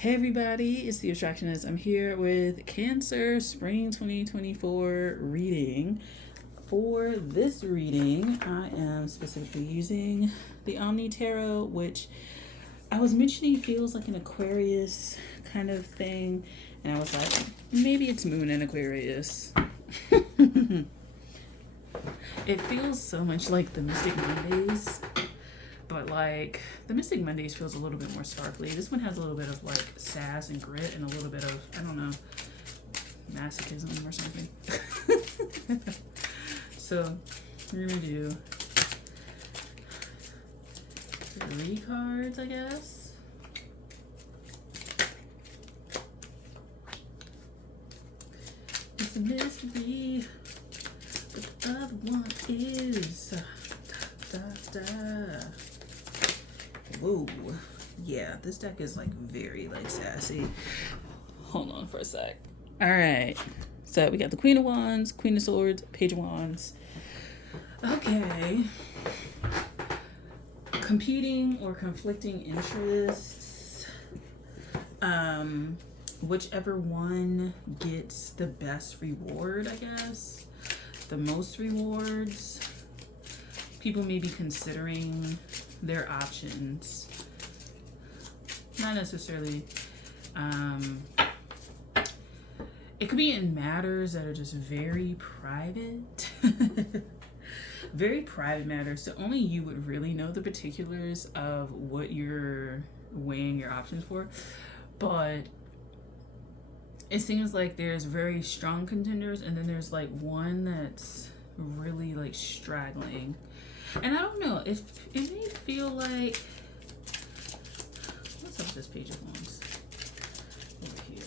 Hey everybody, it's the Abstractionist. I'm here with Cancer Spring 2024 reading. For this reading, I am specifically using the Omni Tarot, which I was mentioning feels like an Aquarius kind of thing. And I was like, maybe it's Moon in Aquarius. It feels so much like the Mystic Mondays, but like the Mystic Mondays feels a little bit more sparkly. This one has a little bit of like sass and grit and a little bit of, I don't know, masochism or something. So we're gonna do 3 cards, I guess. It's a mystery, but the other one is da, da, da. Whoa. Yeah, this deck is like very like sassy. Hold on for a sec. All right. So we got the Queen of Wands, Queen of Swords, Page of Wands. Okay. Competing or conflicting interests. Whichever one gets the best reward, I guess. The most rewards. People may be considering their options. Not necessarily. It could be in matters that are just very private. Very private matters. So only you would really know the particulars of what you're weighing your options for. But it seems like there's very strong contenders, and then there's like one that's really like straggling. And I don't know, if it may feel like, what's up with this Page of Wands over here?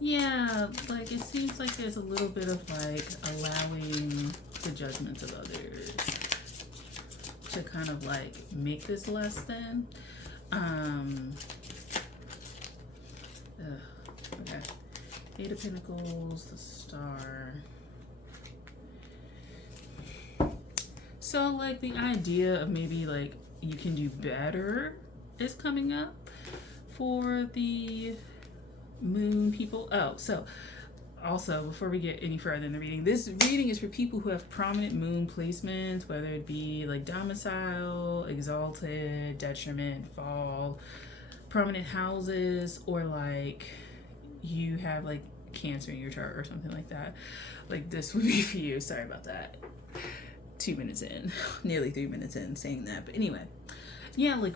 Yeah, like it seems like there's a little bit of like allowing the judgments of others to kind of like make this less than. Okay. 8 of Pentacles, the Star. So like the idea of maybe like you can do better is coming up for the Moon people. Oh, so also before we get any further in the reading, this reading is for people who have prominent Moon placements, whether it be like domicile, exalted, detriment, fall, prominent houses, or like you have like Cancer in your chart or something like that. Like this would be for you. Sorry about that. 2 minutes in, nearly 3 minutes in saying that. But anyway, yeah, like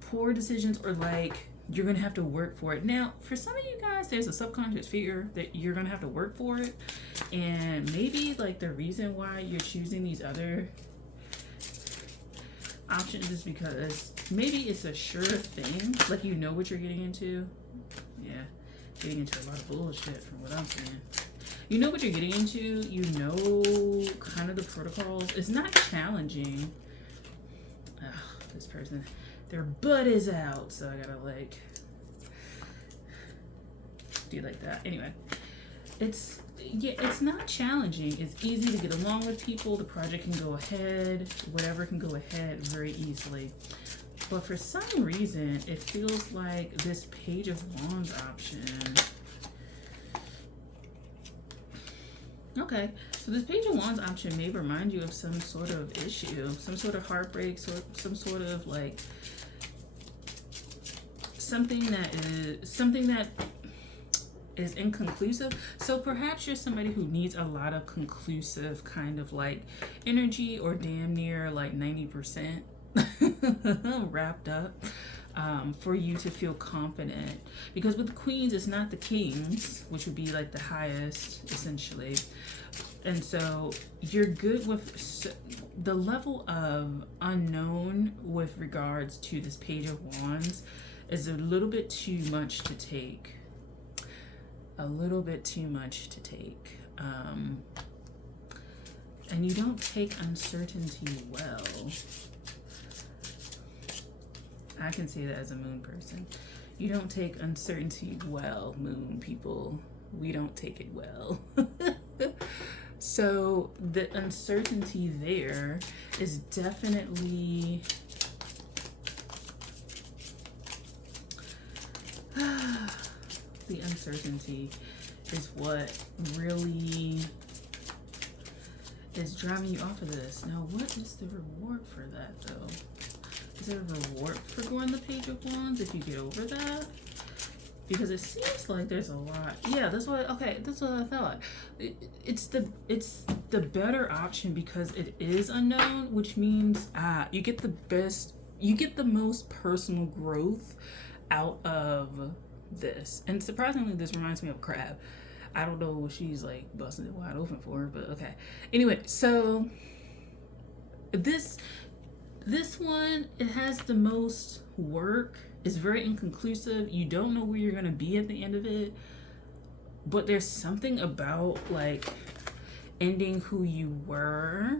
poor decisions, or like you're gonna have to work for it. Now, for some of you guys, there's a subconscious fear that you're gonna have to work for it. And maybe like the reason why you're choosing these other options is because maybe it's a sure thing. Like you know what you're getting into. Yeah, getting into a lot of bullshit from what I'm saying. You know what you're getting into. You know kind of the protocols. It's not challenging. Ugh, this person, their butt is out, so I gotta like do like that. Anyway, it's not challenging. It's easy to get along with people. The project can go ahead. Whatever can go ahead very easily. But for some reason, it feels like this Page of Wands option. Okay, so this Page of Wands option may remind you of some sort of issue, some sort of heartbreak, some sort of like something that is inconclusive. So perhaps you're somebody who needs a lot of conclusive kind of like energy, or damn near like 90% wrapped up, for you to feel confident. Because with the Queens, it's not the Kings, which would be like the highest essentially. And so you're good with the level of unknown with regards to this Page of Wands is a little bit too much to take. A little bit too much to take. And you don't take uncertainty well. I can say that as a Moon person. You don't take uncertainty well, Moon people. We don't take it well. So the uncertainty there is definitely uncertainty is what really is driving you off of this. Now, what is the reward for that, though? Is there a reward for going the Page of Wands if you get over that? Because it seems like there's a lot. Yeah, that's what. Okay, that's what I thought. It's the better option because it is unknown, which means you get the best. You get the most personal growth out of this. And surprisingly, this reminds me of Crab. I don't know what she's like busting it wide open for, but okay. Anyway, so this one, it has the most work. It's very inconclusive. You don't know where you're gonna be at the end of it. But there's something about like ending who you were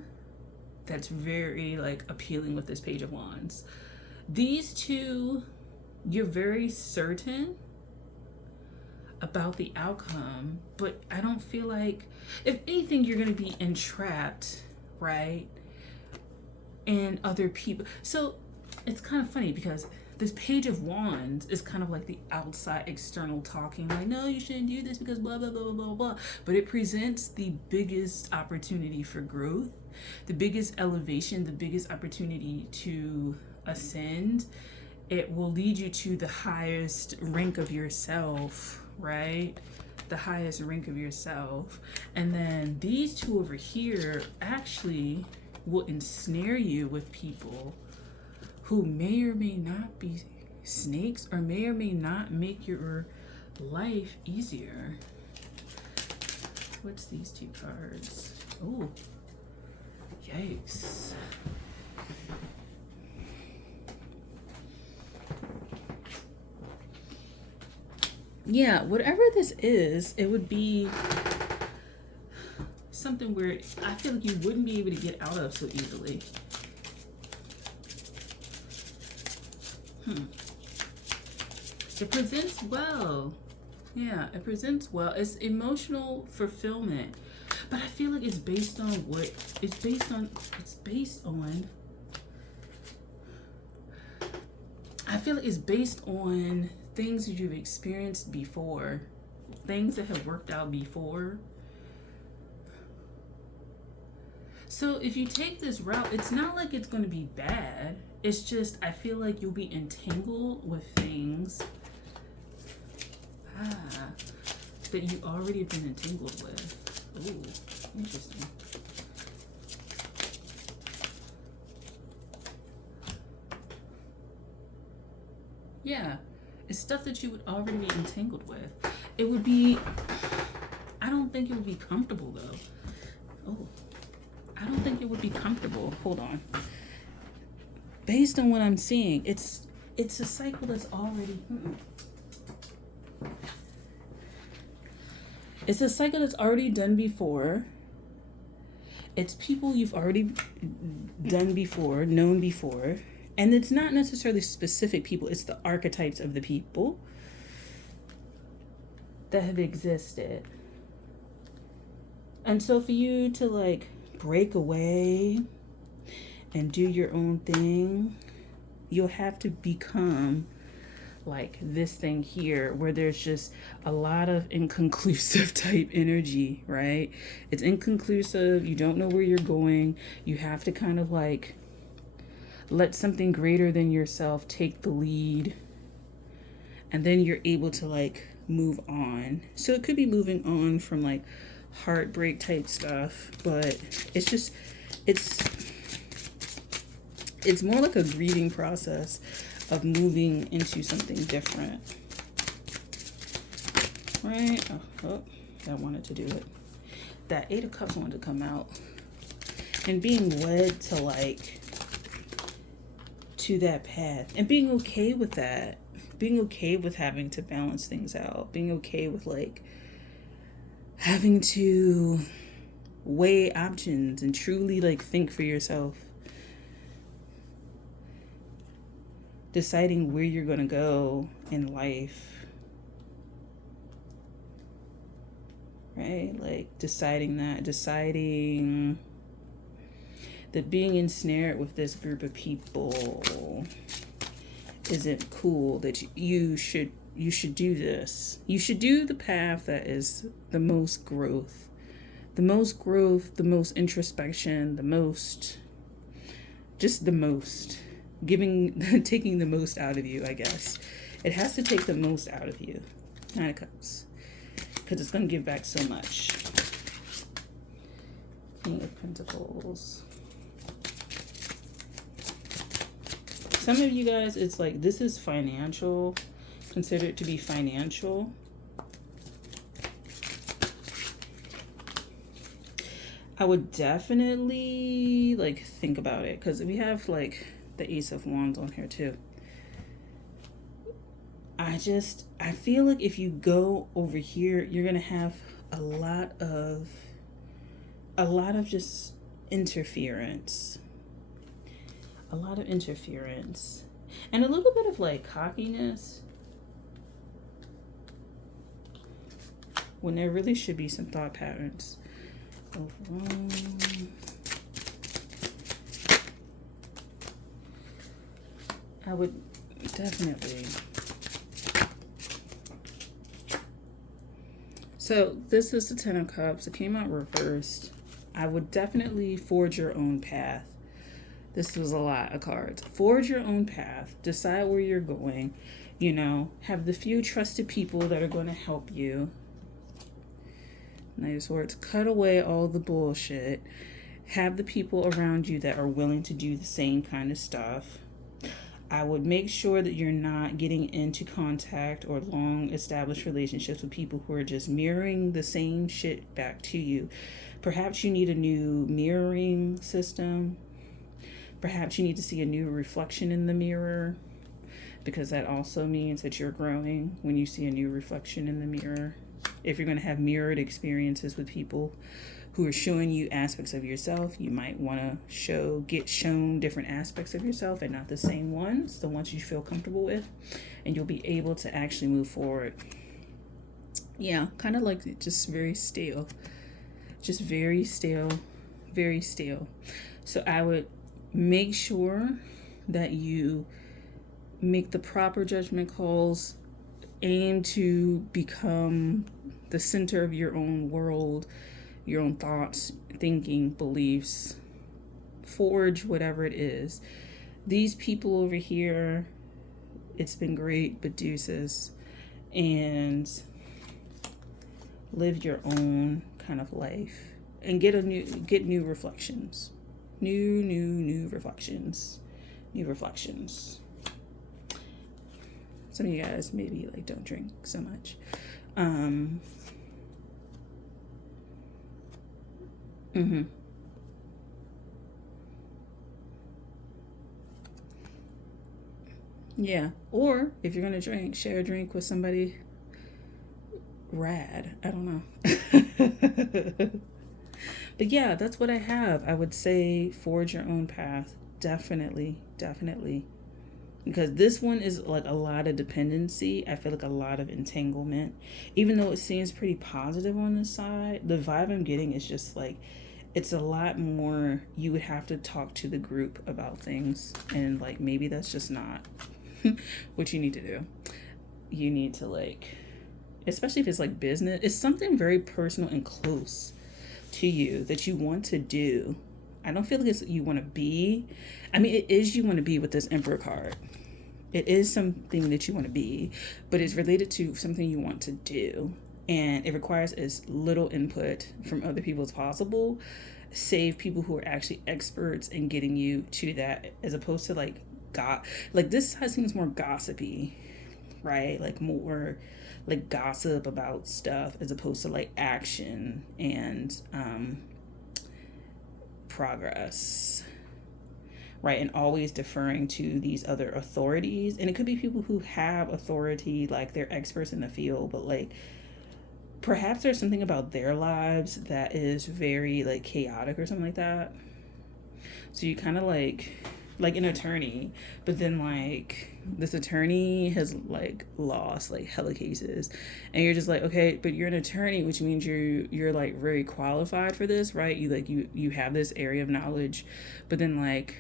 that's very like appealing with this Page of Wands. These two, you're very certain about the outcome, but I don't feel like, if anything, you're gonna be entrapped, right? And other people. So it's kind of funny because this Page of Wands is kind of like the outside external talking, like, no, you shouldn't do this because blah, blah, blah, blah, blah, blah. But it presents the biggest opportunity for growth, the biggest elevation, the biggest opportunity to ascend. It will lead you to the highest rank of yourself, right? The highest rank of yourself. And then these two over here actually will ensnare you with people who may or may not be snakes or may not make your life easier. What's these two cards? Oh, yikes. Yeah, whatever this is, it would be something where I feel like you wouldn't be able to get out of so easily. It presents well. Yeah, it presents well. It's emotional fulfillment. But I feel like it's based on what? It's based on I feel like it's based on things that you've experienced before. Things that have worked out before. So if you take this route, it's not like it's going to be bad. It's just, I feel like you'll be entangled with things that you already have been entangled with. Ooh, interesting. Yeah, it's stuff that you would already be entangled with. It would be, I don't think it would be comfortable though. Oh, I don't think it would be comfortable. Hold on. Based on what I'm seeing, it's a cycle that's already, It's a cycle that's already done before. It's people you've already done before, known before. And it's not necessarily specific people. It's the archetypes of the people that have existed. And so for you to like break away and do your own thing, you'll have to become like this thing here where there's just a lot of inconclusive type energy, right? It's inconclusive. You don't know where you're going. You have to kind of like let something greater than yourself take the lead, and then you're able to like move on. So it could be moving on from like heartbreak type stuff, but it's just, it's more like a grieving process of moving into something different, right? Oh, I wanted to do it. That Eight of Cups wanted to come out, and being led to like to that path, and being okay with that, being okay with having to balance things out, being okay with like having to weigh options and truly like think for yourself. Deciding where you're going to go in life, right? Like deciding that being ensnared with this group of people isn't cool, that you should you should do this. You should do the path that is the most growth. The most growth, the most introspection, the most, just the most. Taking the most out of you, I guess. It has to take the most out of you. Nine of Cups. Because it's going to give back so much. King of Pentacles. Some of you guys, it's like, this is financial. Consider it to be financial. I would definitely, like, think about it. Because we have, like, the Ace of Wands on here, too. I feel like if you go over here, you're going to have a lot of just interference. A lot of interference. And a little bit of, like, cockiness. When there really should be some thought patterns. I would definitely. So this is the Ten of Cups. It came out reversed. I would definitely forge your own path. This was a lot of cards. Forge your own path. Decide where you're going. You know, have the few trusted people that are going to help you. Nice words. Cut away all the bullshit. Have the people around you that are willing to do the same kind of stuff. I would make sure that you're not getting into contact or long established relationships with people who are just mirroring the same shit back to you. Perhaps you need a new mirroring system. Perhaps you need to see a new reflection in the mirror, because that also means that you're growing when you see a new reflection in the mirror. If you're going to have mirrored experiences with people who are showing you aspects of yourself, you might want to get shown different aspects of yourself and not the same ones, the ones you feel comfortable with, and you'll be able to actually move forward. Yeah, kind of like just very stale. Just very stale, very stale. So I would make sure that you make the proper judgment calls, aim to become the center of your own world, your own thoughts, thinking, beliefs, forge whatever it is. These people over here, it's been great, but deuces. And live your own kind of life and get new reflections. New reflections. New reflections. Some of you guys maybe like don't drink so much. Yeah. Or if you're gonna drink, share a drink with somebody rad. I don't know. But yeah, that's what I have. I would say forge your own path. Definitely. Because this one is like a lot of dependency. I feel like a lot of entanglement. Even though it seems pretty positive on this side, the vibe I'm getting is just like, it's a lot more, you would have to talk to the group about things. And like, maybe that's just not what you need to do. You need to like, especially if it's like business, it's something very personal and close to you that you want to do. I don't feel like it's you want to be. I mean, it is you want to be with this Emperor card. It is something that you want to be, but it's related to something you want to do. And it requires as little input from other people as possible. Save people who are actually experts in getting you to that, as opposed to like this seems more gossipy, right? Like more like gossip about stuff as opposed to like action and progress, right? And always deferring to these other authorities. And it could be people who have authority, like they're experts in the field, but like perhaps there's something about their lives that is very like chaotic or something like that. So you kind of like an attorney, but then like this attorney has like lost like hella cases, and you're just like, okay, but you're an attorney, which means you're like very qualified for this, right? You have this area of knowledge, but then like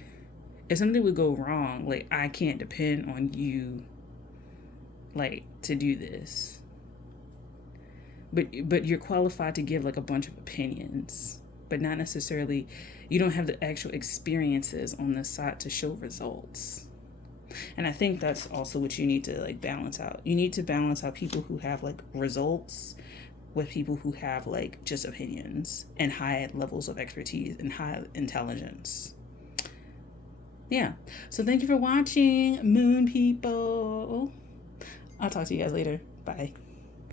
if something would go wrong, like I can't depend on you like to do this. But you're qualified to give like a bunch of opinions, but not necessarily, you don't have the actual experiences on the side to show results. And I think that's also what you need to like balance out. You need to balance out people who have like results with people who have like just opinions and high levels of expertise and high intelligence. Yeah. So thank you for watching, Moon people. I'll talk to you guys later. Bye.